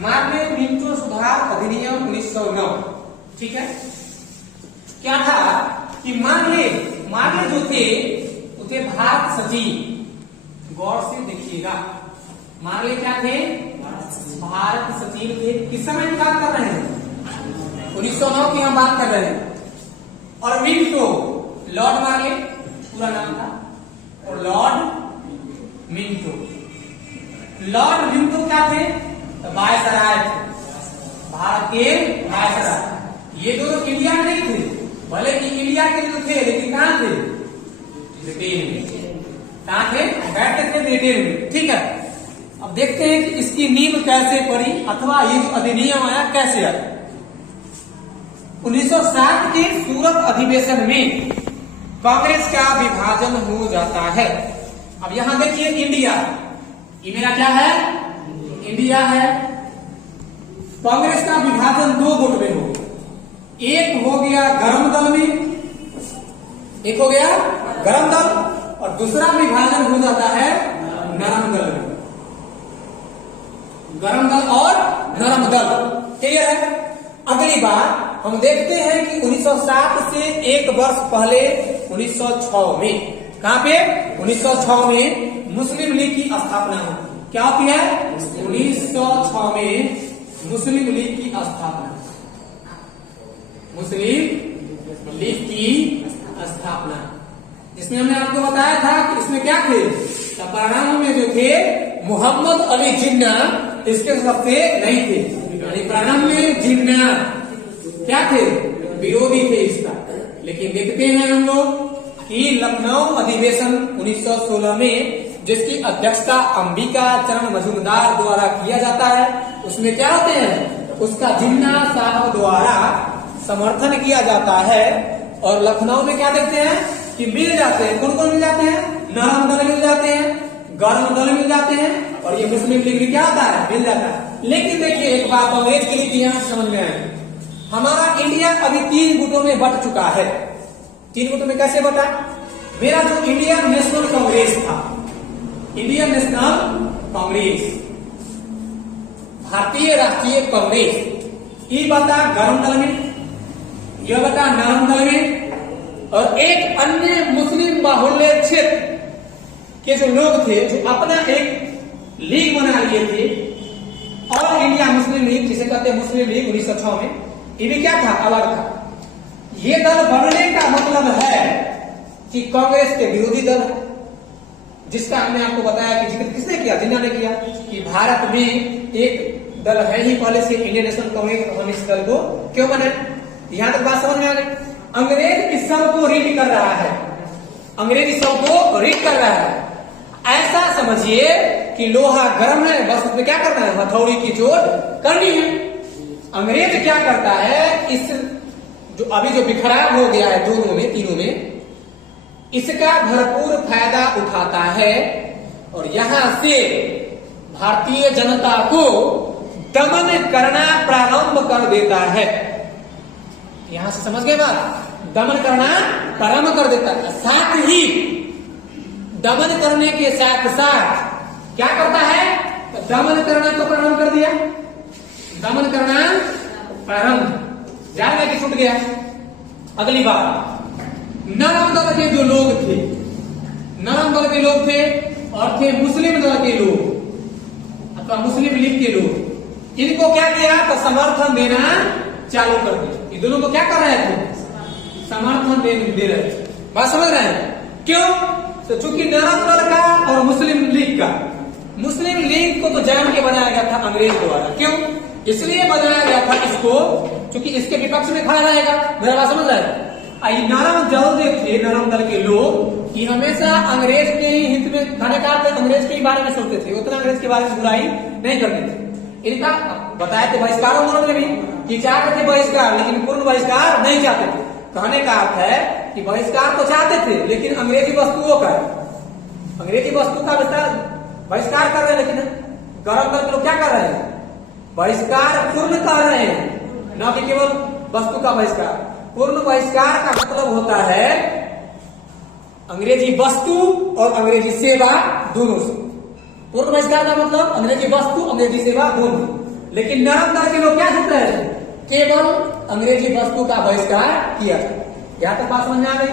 Morley Minto सुधार अधिनियम 1909। ठीक है, क्या था कि मार्ले जो थे वो थे भारत सचिव। गौर से देखिएगा, मार्ले क्या थे? भारत सचिव थे। किस समय की बात कर रहे हैं? 1909 की हम बात कर रहे हैं। और मिंटो, लॉर्ड मार्ले पूरा नाम था, और लॉर्ड मिंटो। लॉर्ड मिंटो क्या थे? वायसराय थे, भारत के वायसराय। ये दोनों इंडिया में नहीं थे, भले कि इंडिया के जो थे, लेकिन कहां थे? ब्रिटेन में। कहां थे? बैठे थे ब्रिटेन में। ठीक है, अब देखते हैं कि इसकी नींव कैसे पड़ी, अथवा ये जो अधिनियम आया कैसे आया। 1907 के सूरत अधिवेशन में कांग्रेस का विभाजन हो जाता है। अब यहां देखिए इंडिया, ये मेरा क्या है? इंडिया है। कांग्रेस का विभाजन दो गुट में हो गया। एक हो गया गरम दल में, एक हो गया गरम दल, और दूसरा विभाजन हो जाता है नरम दल में। गरम दल और नरम दल, क्लियर है? अगली बार हम देखते हैं कि 1907 से एक वर्ष पहले 1906 में, कहां पे? 1906 में मुस्लिम लीग की स्थापना हुई। क्या होती है? 1906 में मुस्लिम लीग की स्थापना। मुस्लिम लीग की स्थापना, जिसमें हमने आपको बताया था कि इसमें क्या थे? प्रारंभ में जो थे मोहम्मद अली जिन्ना इसके सबसे नहीं थे, यानी प्रारंभ में जिन्ना क्या थे? विरोधी थे इसका। लेकिन देखते हैं हम लोग कि लखनऊ अधिवेशन 1916 में, जिसकी अध्यक्षता अंबिका चरण मजूमदार द्वारा किया जाता है, उसमें क्या होते हैं? उसका जिन्ना साहब द्वारा समर्थन किया जाता है। और लखनऊ में क्या देखते हैं कि मिल जाते हैं। कौन कौन मिल जाते हैं? नरम दल मिल जाते हैं, गरम दल मिल जाते हैं, और ये मुस्लिम लीग भी क्या होता है? मिल जाता है। लेकिन देखिए एक बात अंग्रेज के लिए यहां समझ में आए, हमारा इंडिया अभी 3 गुटों में बट चुका है। 3 गुटों में कैसे बटा? मेरा जो इंडियन नेशनल कांग्रेस था, इंडियन नेशनल कांग्रेस, भारतीय राष्ट्रीय कांग्रेस, ये बता गरम दल में, यह बता नरम दल में, और एक अन्य मुस्लिम बाहुल्य क्षेत्र के जो लोग थे, जो अपना एक लीग बना लिए थे, और इंडिया मुस्लिम लीग, जिसे कहते हैं मुस्लिम लीग 1906 में, ये भी क्या था? अलग था। ये दल बनने का मतलब है कि कांग्रेस के विरोधी दल, जिसका हमने आपको बताया कि जिक्र किसने किया? जिन्ना ने किया कि भारत में एक दल है ही पहले से, इंडियन नेशनल कांग्रेस। हम इस दल को क्यों बने? यहां तक बात समझ में आ रही? अंग्रेज इस सब को रीड कर रहा है, अंग्रेज इस सब को रीड कर रहा है। ऐसा समझिए कि लोहा गर्म है, बस उसमें क्या करना है? हथौड़ी की चोट करनी है। अंग्रेज क्या करता है? इस जो अभी जो बिखराव हो गया है दोनों में, तीनों में, इसका भरपूर फायदा उठाता है, और यहां से भारतीय जनता को दमन करना प्रारंभ कर देता है। यहां से समझ गए बात? दमन करना प्रारंभ कर देता है। साथ ही दमन करने के साथ साथ क्या करता है? तो दमन करना तो प्रारंभ कर दिया, दमन करना प्रारंभ, ध्यान में कि छूट गया। अगली बात, नरम दल के जो लोग थे, नरम दल के लोग थे और थे मुस्लिम दल के लोग अथवा मुस्लिम लीग के लोग, इनको क्या किया? तो समर्थन देना चालू कर दिया। ये दोनों को क्या कर रहे थे? समर्थन दे रहे थे। बात समझ रहे हैं? क्यों? तो चूंकि नरम दल का और मुस्लिम लीग का, मुस्लिम लीग को तो जान के बनाया गया था अंग्रेज द्वारा। क्यों? इसलिए बनाया गया था इसको, क्योंकि इसके विपक्ष में खड़ा रहेगा। मेरा बात समझ रहे हैं? नरम दल जो थे, नरम दल के लोग, कि हमेशा अंग्रेज के ही हित में खाने का अंग्रेज के ही बारे में सोचते थे, उतना अंग्रेज के बारे में बुराई नहीं करते थे। इनका बताए थे बहिष्कार आंदोलन में भी कि चाहते थे बहिष्कार, लेकिन पूर्ण बहिष्कार नहीं चाहते थे। कहने का अर्थ है कि बहिष्कार तो चाहते थे, लेकिन अंग्रेजी वस्तुओं का, अंग्रेजी वस्तु का बहिष्कार कर रहे हैं। लेकिन गरम दल के लोग क्या कर रहे हैं? बहिष्कार पूर्ण कर रहे हैं, न कि केवल वस्तु का बहिष्कार। पूर्ण बहिष्कार का मतलब होता है अंग्रेजी वस्तु और अंग्रेजी सेवा दोनों से। पूर्ण बहिष्कार का मतलब अंग्रेजी वस्तु अंग्रेजी सेवा दोनों। लेकिन नरम दल के लोग क्या सोच रहे हैं, केवल अंग्रेजी वस्तु का बहिष्कार किया जाए। यहां तक बात समझ में आ गई।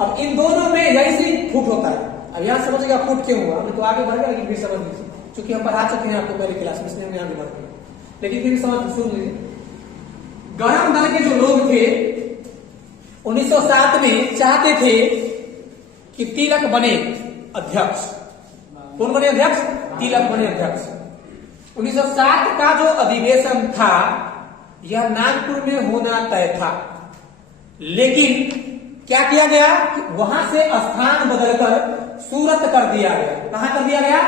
अब इन दोनों में यही से फूट होता है। अब यहां समझिएगा फूट क्यों हुआ, हमने तो आगे बढ़ गया, लेकिन फिर समझ लीजिए, क्योंकि हम पढ़ा चुके हैं आपको पहले क्लास में, इसलिए हम यहां भी बढ़ते हैं, लेकिन फिर समझ सुन लीजिए। गरम दल के जो लोग थे 1907 में चाहते थे कि तिलक बने अध्यक्ष। कौन बने अध्यक्ष? तिलक बने अध्यक्ष। 1907 का जो अधिवेशन था यह नागपुर में होना तय था, लेकिन क्या किया गया कि वहां से स्थान बदलकर सूरत कर दिया गया। कहां कर दिया गया?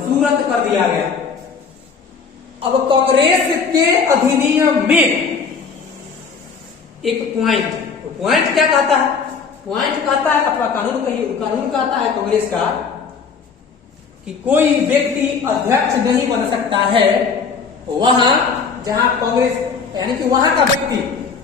सूरत कर दिया गया। अब कांग्रेस के अधिनियम में एक पॉइंट क्या कहता है? पॉइंट कहता है, अथवा कानून कहता है कांग्रेस का कि कोई व्यक्ति अध्यक्ष नहीं बन सकता है वहां जहां कांग्रेस, यानी कि वहां का व्यक्ति,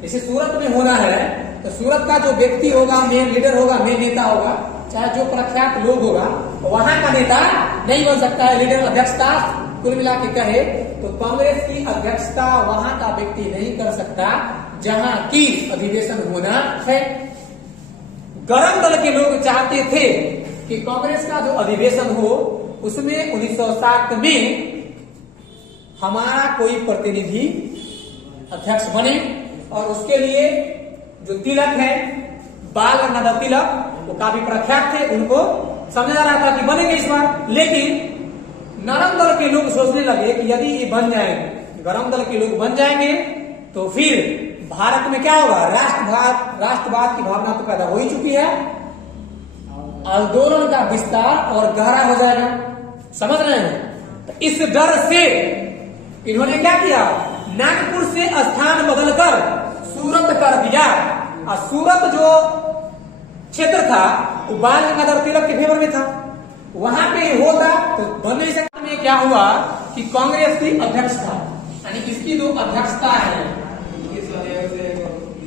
जैसे सूरत में होना है तो सूरत का जो व्यक्ति होगा, मेन लीडर होगा, मेन नेता होगा, चाहे जो प्रख्यात लोग होगा, वहां का नेता नहीं बन सकता है, लीडर अध्यक्षता कुल मिला के कहे तो कांग्रेस की अध्यक्षता वहां का व्यक्ति नहीं कर सकता जहां की अधिवेशन होना है। गरम दल के लोग चाहते थे कि कांग्रेस का जो अधिवेशन हो उसमें 1907 में हमारा कोई प्रतिनिधि अध्यक्ष बने, और उसके लिए जो तिलक है बाल गंगाधर तिलक, वो काफी प्रख्यात थे, उनको समझा जा रहा था कि बनेंगे इस बार। लेकिन नरम दल के लोग सोचने लगे कि यदि ये बन जाएंगे, गरम दल के लोग बन जाएंगे तो फिर भारत में क्या होगा, राष्ट्रवाद की भावना तो पैदा हो ही चुकी है, आंदोलन का विस्तार और गहरा हो जाएगा। समझ रहे हैं? तो इस डर से इन्होंने क्या किया, नागपुर से स्थान बदलकर सूरत कर दिया। और सूरत जो क्षेत्र था वो बाल गंगाधर तिलक के फेवर में था, वहां पे होता तो बन नहीं सकता। में क्या हुआ कि कांग्रेस की अध्यक्षता, यानी इसकी जो अध्यक्षता है,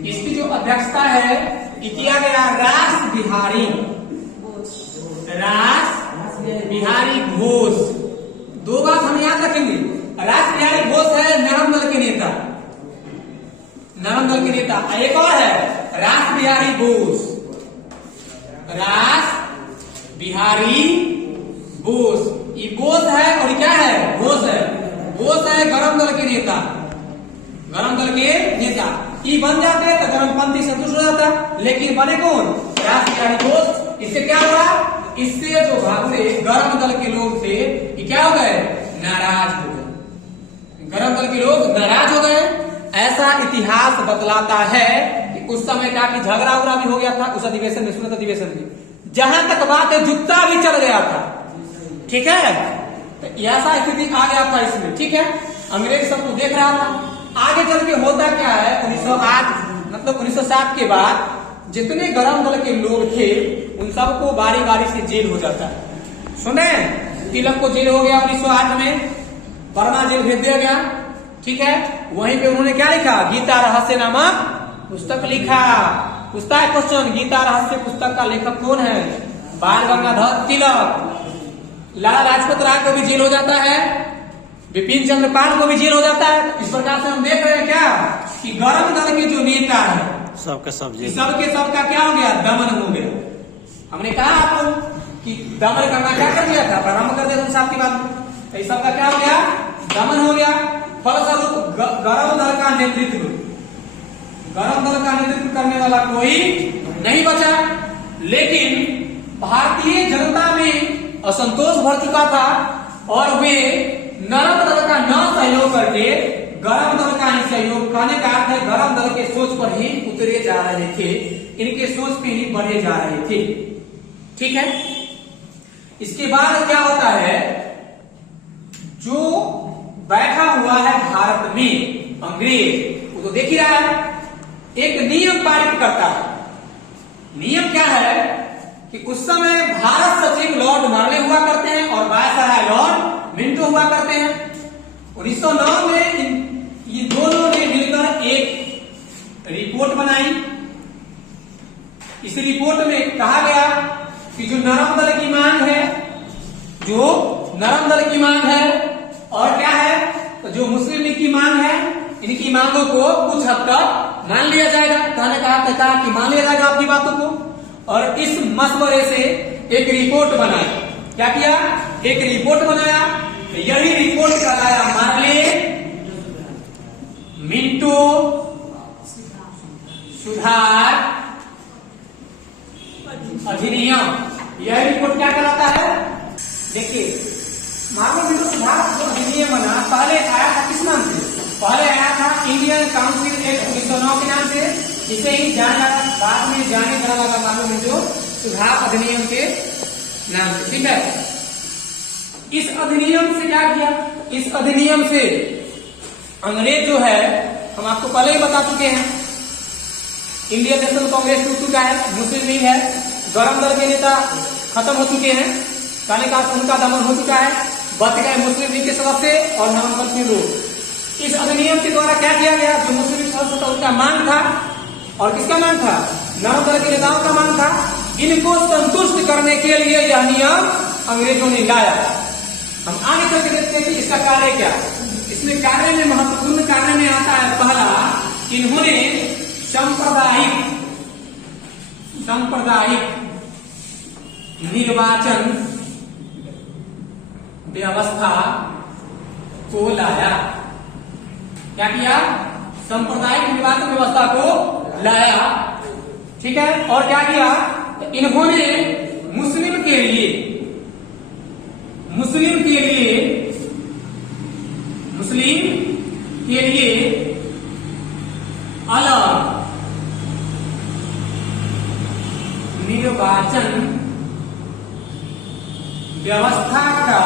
इसकी जो अध्यक्षता है ये किया गया रास बिहारी घोष। दो बात हम याद रखेंगे, रास बिहारी घोष है नरम दल के नेता, एक और है रास बिहारी बोस, ये बोस है और क्या है, बोस है गरम दल के नेता, ये बन जाते तो गरमपंथी संतुष्ट हो जाता, लेकिन बने कौन, रास बिहारी बोस। इससे क्या हुआ, इससे जो भाग से गरम दल के लोग थे ये क्या हो गए, नाराज हो गए, गरम दल के लोग नाराज हो गए। ऐसा इतिहास बतलाता है कि उस समय काफी झगड़ा भी हो गया था उस अधिवेशन में, सूरत अधिवेशन में, जहां तक बात है जूता भी चढ़ गया था। ठीक है, तो ऐसा स्थिति आ गया था इसमें। ठीक है, अंग्रेज सबको देख रहा था। आगे चल के होता क्या है, 1907 के बाद जितने गरम दल के लोग थे उन सबको बारी बारी से जेल हो जाता है। सुने, तिलक को जेल हो गया 1908 में, बर्मा जेल भेज दिया गया। ठीक है, वहीं पे उन्होंने क्या लिखा, गीता रहस्य नामक पुस्तक लिखा। पूछता है क्वेश्चन, गीता रहस्य पुस्तक का लेखक कौन है, बाल गंगाधर तिलक। लाला लाजपत राय को भी जेल हो जाता है, विपिन चंद्र पाल को भी जेल हो जाता है। इस प्रकार से हम देख रहे हैं क्या कि गरम दल के जो नेता है सबका क्या हो गया, दमन हो गया। हमने कहा आपको कि दमन करना क्या कर दिया था, प्रारंभ कर दिया साहब की बात, सबका क्या हो गया, दमन हो गया। फलस्वरूप गरम दल का नेतृत्व करने वाला कोई नहीं बचा। लेकिन भारतीय जनता में असंतोष भर चुका था और वे नरम दल का न सहयोग करके गरम दल का ही सहयोग करने का अर्थ है गरम दल के सोच पर ही उतरे जा रहे थे, इनके सोच पे ही बढ़े जा रहे थे। ठीक है, इसके बाद क्या होता है, जो बैठा हुआ है भारत में अंग्रेज, वो तो देख ही रहा है, एक नियम पारित करता है। नियम क्या है कि उस समय भारत सचिव लॉर्ड मार्ले हुआ करते हैं और वायसराय लॉर्ड मिंटो हुआ करते हैं। 1909 में ये दोनों ने मिलकर एक रिपोर्ट बनाई। इस रिपोर्ट में कहा गया कि जो नरम दल की मांग है, जो नरम दल की मांग है और क्या है, तो जो मुस्लिम लीग की मांग है, इनकी मांगों को कुछ हद तक मान लिया जाएगा। कहने का कहता कि मान लिया जाएगा आपकी बातों को। और इस मशवरे से एक रिपोर्ट बनाया। क्या किया? एक रिपोर्ट बनाया। यही रिपोर्ट कहलाया मार्ले मिंटो सुधार अधिनियम। यह रिपोर्ट क्या कहलाता है? देखिए, मार्ले मिंटो सुधार जो अधिनियम बना, पहले आया था किस नाम से? पहले आया था इंडियन काउंसिल एक्ट 1909 के नाम से, इसे ही जाना बाद में जाने जाना लगा मार्ले मिंटो सुधार अधिनियम के नाम से। ठीक है, इस अधिनियम से क्या किया? इस अधिनियम से अंग्रेज जो है, हम आपको पहले ही बता चुके हैं, इंडियन नेशनल कांग्रेस टूट चुका है, मुस्लिम लीग है, गरम दल के नेता खत्म हो चुके हैं, कहने का उनका दमन हो चुका है, बच गए मुस्लिम लीग के सदस्य और नवमपंथी लोग। इस अधिनियम के द्वारा क्या किया गया? जो मुस्लिम लीग सदस्य था उनका मांग था, और किसका मांग था? नव दल के नेताओं का मांग था। इनको संतुष्ट करने के लिए यह नियम अंग्रेजों ने लाया। हम आगे चल के देखते हैं कि इसका कार्य क्या। इसमें कार्य में महत्वपूर्ण कार्य में आता है पहला, इन्होंने सांप्रदायिक निर्वाचन व्यवस्था को लाया। क्या किया? सांप्रदायिक निर्वाचन व्यवस्था को लाया। ठीक है, और क्या किया? इन्होंने मुस्लिम के लिए अलग निर्वाचन व्यवस्था का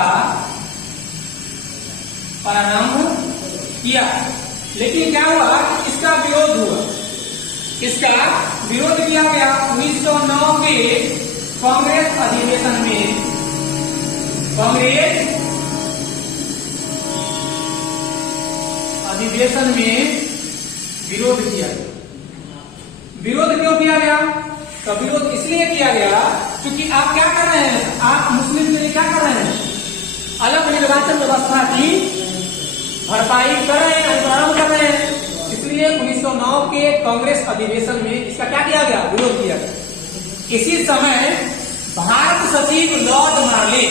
प्रारंभ किया। लेकिन क्या हुआ? इसका विरोध हुआ। इसका विरोध किया गया 1909 के कांग्रेस अधिवेशन में। कांग्रेस अधिवेशन में विरोध किया। विरोध क्यों किया गया? तो विरोध इसलिए किया गया क्योंकि आप क्या कर रहे हैं? आप मुस्लिम के लिए क्या कर रहे हैं? अलग निर्वाचन व्यवस्था की भरपाई कर रहे हैं, प्रारंभ कर रहे हैं। इसलिए 1909 के कांग्रेस अधिवेशन में इसका क्या किया गया? विरोध किया गया। इसी समय भारत सचिव लॉर्ड मार्ले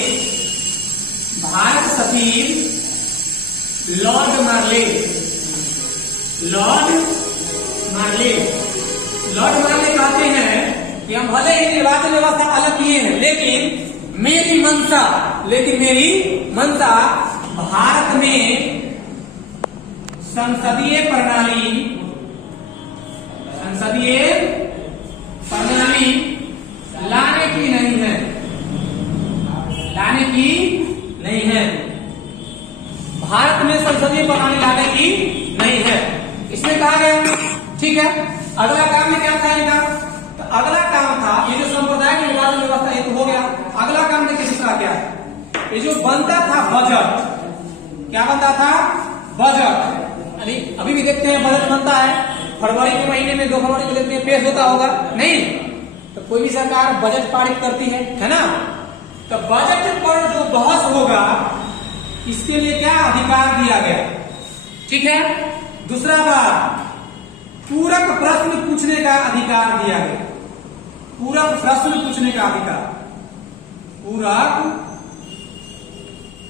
कहते हैं कि हम भले ही निर्वाचन व्यवस्था अलग किए हैं, लेकिन मेरी मंशा भारत में संसदीय प्रणाली लाने की नहीं है। भारत में संसदीय प्रणाली लाने की नहीं है, इसमें कहा गया। ठीक है, अगला काम में क्या था इनका? तो अगला काम था, ये जो सांप्रदायिक निर्वाचन व्यवस्था ये तो हो गया। अगला काम देखिए दूसरा क्या है? ये जो बनता था बजट, क्या बनता था? बजट। अभी भी देखते हैं बजट बनता है, फरवरी के महीने में 2 फरवरी को देखते हैं पेश होता होगा नहीं? तो कोई भी सरकार बजट पारित करती है ना? तो बजट पर जो बहस होगा, इसके लिए क्या अधिकार दिया गया? ठीक है, दूसरा बात, पूरक प्रश्न पूछने का अधिकार दिया गया। पूरक प्रश्न पूछने का अधिकार, पूरक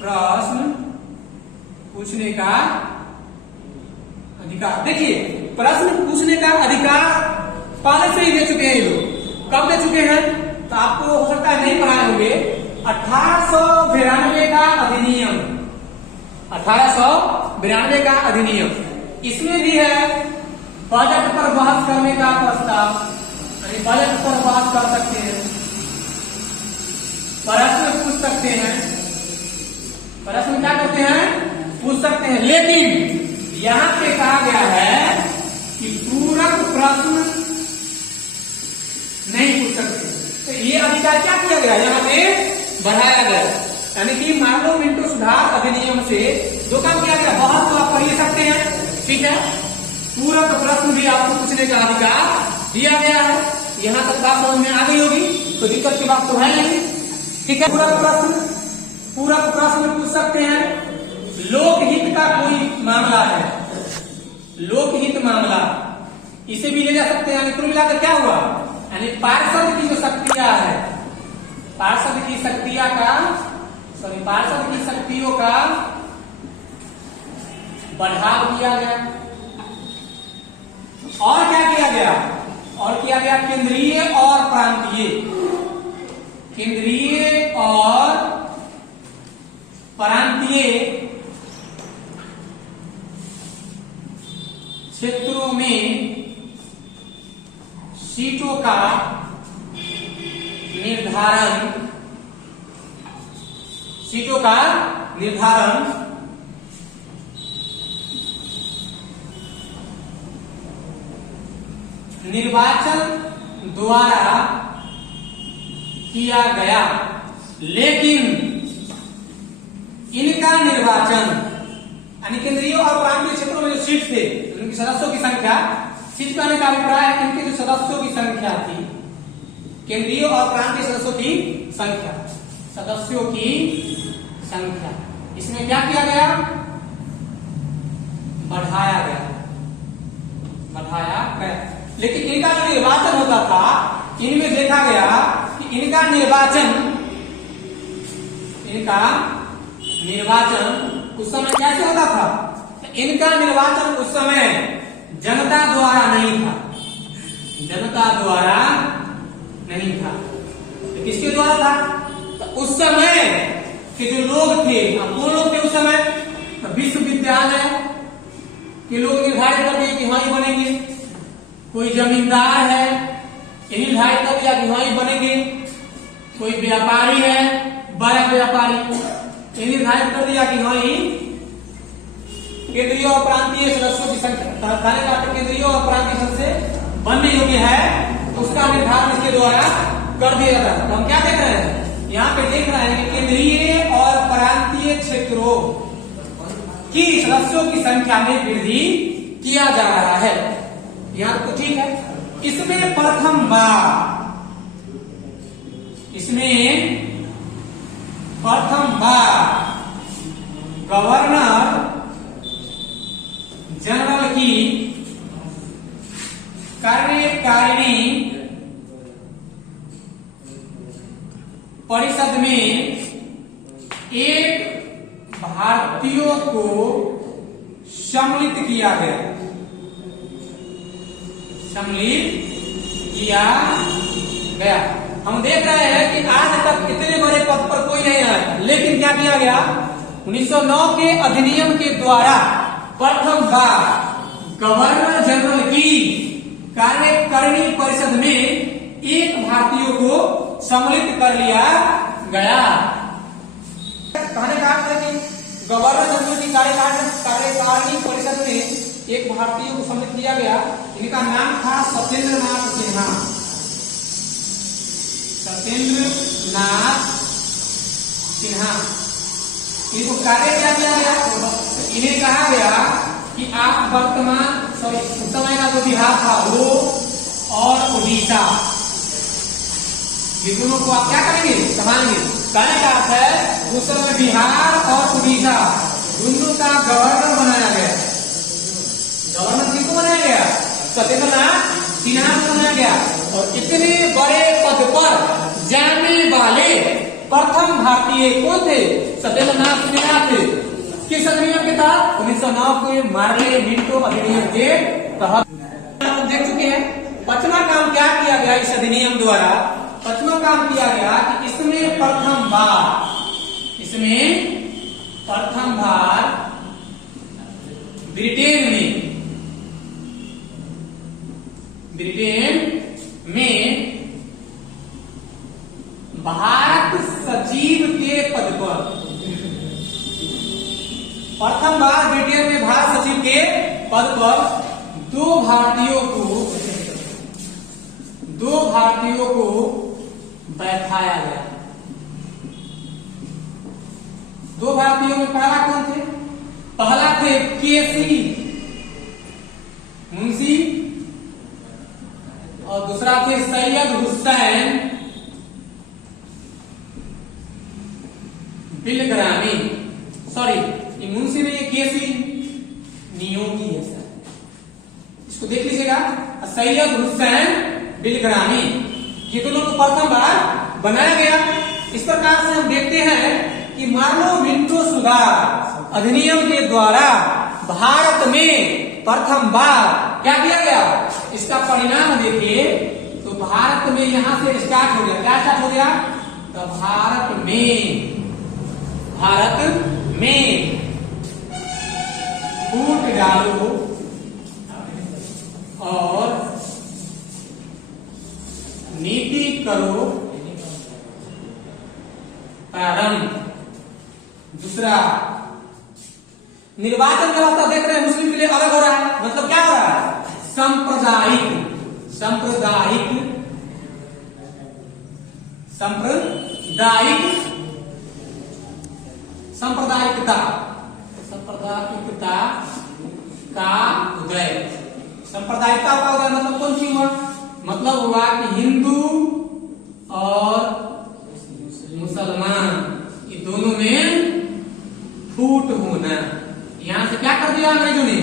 प्रश्न पूछने का अधिकार। देखिए, प्रश्न पूछने का अधिकार पहले से ही दे चुके हैं ये लोग। कब दे चुके हैं? तो आपको हो सकता है नहीं पढ़ाए होंगे। 1892 का अधिनियम, 1892 का अधिनियम, इसमें भी है बजट पर बहस करने का प्रस्ताव। बजट पर बहस कर सकते हैं, प्रश्न पूछ सकते हैं, प्रश्न क्या करते हैं? पूछ सकते हैं। लेकिन यहां पे कहा गया है कि पूरक प्रश्न नहीं पूछ सकते। तो ये अधिकार क्या किया गया? यहाँ पे बढ़ाया गया। यानी कि मार्ले मिंटो सुधार अधिनियम से जो काम किया गया, बहस तो आप कर ही सकते हैं। ठीक है, पूरक प्रश्न भी आपको पूछने का अधिकार दिया गया है। यहां तक बात समझ में आ गई होगी, तो दिक्कत की बात तो है नहीं। ठीक है, पूरक प्रश्न पूरक प्रश्न पूछ सकते हैं। लोकहित का कोई मामला है, लोकहित मामला, इसे भी ले जा सकते हैं। कुल मिलाकर क्या हुआ, यानी पार्षद की जो शक्तियां है, पार्षद की शक्तियां का पार्षद की शक्तियों का बढ़ाव किया गया। और क्या किया गया, और किया गया केंद्रीय और प्रांतीय, केंद्रीय और प्रांतीय क्षेत्रों में सीटों का निर्धारण, सीटों का निर्धारण निर्वाचन द्वारा किया गया, लेकिन इनका निर्वाचन, यानी केंद्रीय और प्रांतीय क्षेत्रों में जो सीट थे उनके सदस्यों की संख्या, सीट करने का अभिप्राय इनके जो सदस्यों की संख्या थी, केंद्रीय और प्रांतीय सदस्यों की संख्या, सदस्यों की संख्या, इसमें क्या किया गया, बढ़ाया गया, बढ़ाया गया। लेकिन इनका जो निर्वाचन होता था, इनमें देखा गया कि इनका निर्वाचन उस समय कैसे होता था, इनका निर्वाचन उस समय जनता द्वारा नहीं था, जनता द्वारा नहीं था, तो किसके द्वारा था, तो उस समय के जो लोग थे, कौन लोग थे उस समय, तो विश्वविद्यालय के लोग निर्धारित कर दिए कि हाँ ये बनेंगे, कोई जमींदार है ये निर्धारित कर दिया कि हाँ ये बनेंगे, कोई व्यापारी है, बड़ा व्यापारी, ये निर्धारित कर दिया कि हाँ ये केंद्रीय और प्रांतीय सदस्यों की संख्या, केंद्रीय और प्रांतीय सदस्य बनने योग्य है, तो उसका निर्धारण इसके द्वारा कर दिया जाता है। तो हम क्या देख रहे हैं, यहाँ पे देख रहे हैं कि केंद्रीय और प्रांतीय क्षेत्रों की सदस्यों की संख्या में वृद्धि किया जा रहा है, यहाँ तो ठीक है। इसमें प्रथम बार गवर्नर जनरल की कार्यकारिणी परिषद में एक भारतीयों को सम्मिलित किया गया, सम्मिलित किया गया। हम देख रहे हैं कि आज तक इतने बड़े पद पर कोई नहीं आया, लेकिन क्या किया गया, 1909 के अधिनियम के द्वारा प्रथम बार गवर्नर जनरल की कार्यकारिणी परिषद में एक भारतीयों को सम्मिलित कर लिया गया। कहने का अर्थ है कि गवर्नर जनरल की कार्यकारिणी परिषद में एक भारतीय को सम्मिलित किया गया, इनका नाम था सत्येंद्रनाथ सिन्हा, सत्येंद्रनाथ सिन्हा। इनको कार्य क्या किया गया, इन्हें कहा गया कि आप वर्तमान उस समय का जो बिहार था वो और उड़ीसा, ये दोनों को आप क्या करेंगे, संभालेंगे। कहने का अर्थ है उस समय बिहार और उड़ीसा दोनों का गवर्नर बनाया गया, गवर्नर किसको बनाया गया, सत्येंद्रनाथ सिन्हा को बनाया गया। और इतने बड़े पद पर जाने वाले प्रथम भारतीय कौन थे, सत्येंद्रनाथ सिन्हा थे। किस अधिनियम के तहत, 1909 के मार्ले मिंटो अधिनियम के तहत देख चुके हैं। पांचवा काम क्या किया गया इस अधिनियम द्वारा, पांचवा काम किया गया कि इसमें प्रथम बार ब्रिटेन में भारत सचिव के पद पर, प्रथम बार ब्रिटेन में भारत सचिव के पद पर दो भारतीयों को बैठाया गया। दो भारतीयों में पहला कौन थे, पहला थे केसी मुंशी और दूसरा थे सैयद हुसैन कि मुंशी ने ये कैसी नियोगी है सर, इसको देख लीजिएगा। सैयद हुसैन बिलग्रामी, ये दोनों को प्रथम बार बनाया गया। इस प्रकार से हम देखते हैं कि मार्लो मिंटो सुधार अधिनियम के द्वारा भारत में प्रथम बार क्या किया गया, इसका परिणाम देखिए तो भारत में यहां से स्टार्ट हो गया। क्या स्टार्ट हो गया, तो भारत में फूट डालो और नीति करो प्रारंभ। दूसरा, निर्वाचन व्यवस्था देख रहे हैं मुस्लिम के लिए अलग हो रहा है, मतलब क्या हो रहा है, सांप्रदायिकता का उदय। सांप्रदायिकता का उदय मतलब कौन सी हुआ, मतलब हुआ कि हिंदू और मुसलमान ये दोनों में फूट होना। यहां से क्या कर दिया अंग्रेजों ने,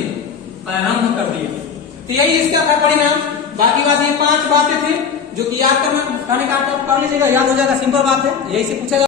प्रारंभ कर दिया। तो यही इसका था परिणाम। बाकी बात ये 5 बातें थी जो कि याद करने का कर लीजिएगा, याद हो जाएगा, सिंपल बात है, यही से पूछेगा।